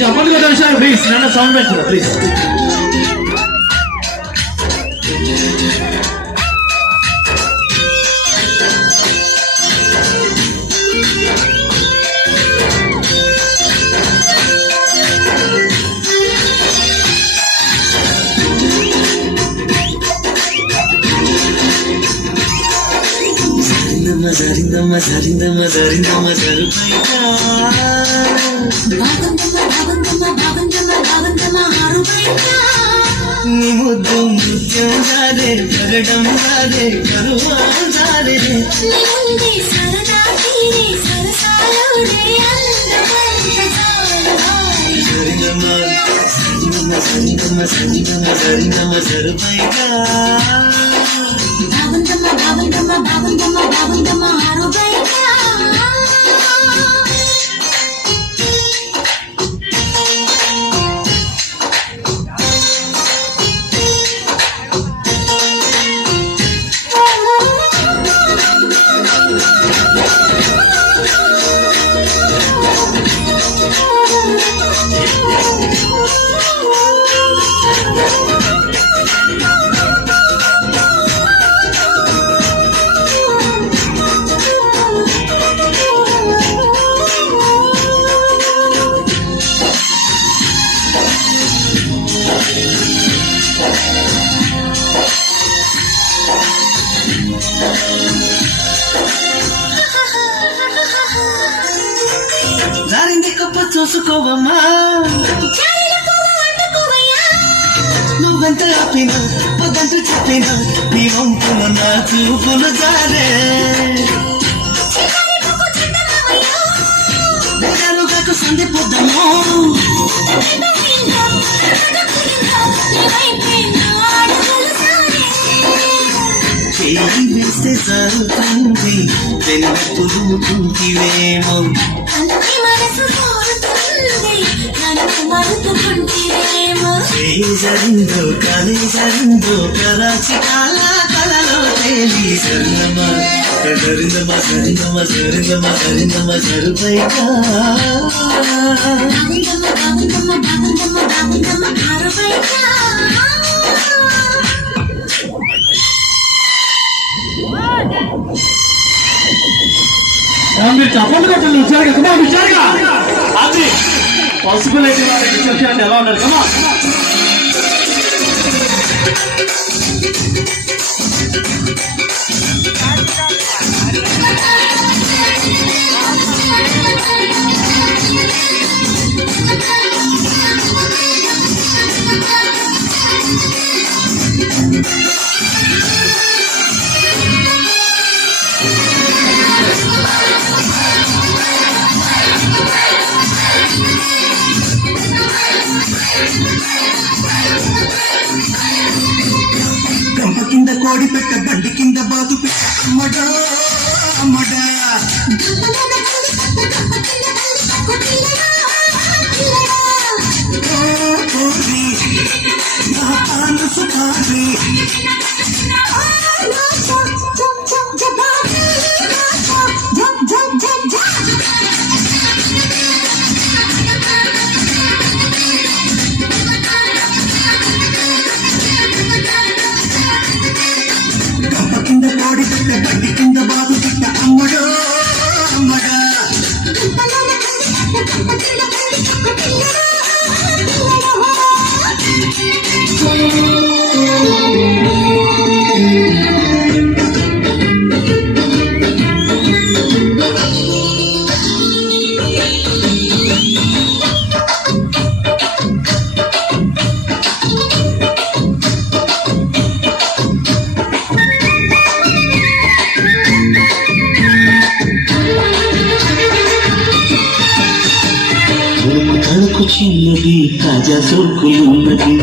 జమ్మల్ కదా ప్లీజ్ నన్ను సౌండ్ పెంచరా please. Mazarindama zarindama zarindama zarupaika ni muddu mutyam jare jagadam jare karuva jare nimundi sarada tire sarasalude zarindama zarindama zarindama zarindama zarindama zarupaika babandama harubaika జారింది కప్ప చూసుకోవమ్మా నువ్వెంత ఆపినా పొద్దంట చెప్పినా నీ వంపున నా చూపులు జారే వేగాలుగాకు సంధి పొద్దము చేయి వేస్తే జారుతుంది వెనుకలు కుంటివేమో జరిందో కలి జరిందో కరాచి కాల కలలో తేలి సరినమా సరిందమా సరిందమా సరిందమా సరిందమా సరుపైకా మీరు చప్పట్లు కొట్టండి విచారుగా అది పాసిబుల్ అయితే వాళ్ళకి డిస్కషన్ ఎలా ఉన్నారు కమా గంప కింద కోడి పెట్ట బండి కింద బాతు పెట్ట అమ్మడా అమ్మడా కోడి నా పాను సుఖారి కింద కోడి పెట్ట బండి కింద బాబు పెట్ట అమ్మడా అమ్మడా తలకు చిన్నది తాజా సోకులున్నది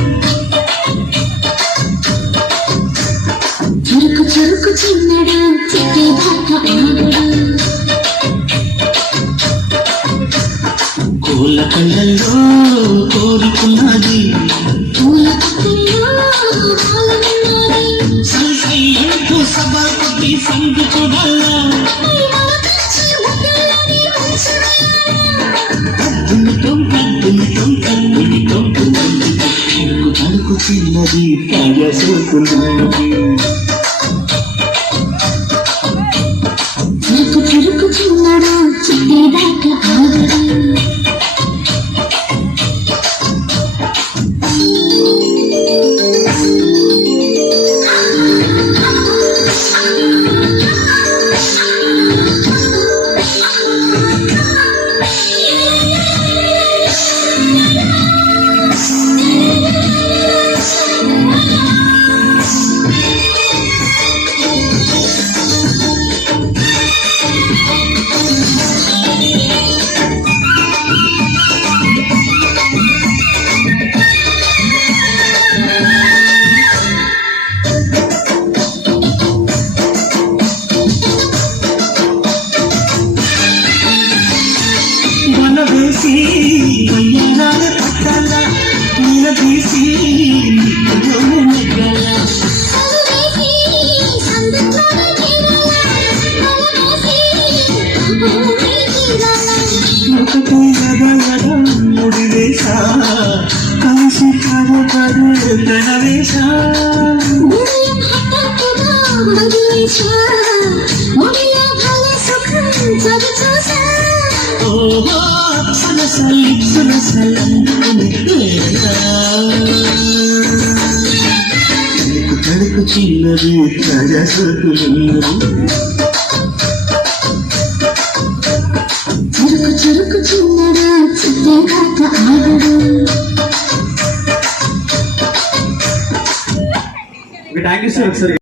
చురుకు చురుకు చిన్నడు చెట్టే దాకా కోళ్ళ కళ్ళల్లో కోరుకున్నది పూల పక్కల్లో సభ కొద్ది సందు కూడా చిన్నది తాజా సోకున్నది నాకు చెరుకు చిన్నడా చిట్టేదాకా ఆగదు వేసి వయ్యారాల పట్టాల నిలదీసి నెగ్గల ఒకటి ఎదగడ ముడివేశా కలిసి కరగడు తనవేశా ఓహో సలసలి కడుకు చిన్నది తాజా సోకున్నది చెరుకు చిన్నడా చిట్టేదాకా ఆగడు థ్యాంక్ యూ సార్ ఒకసారి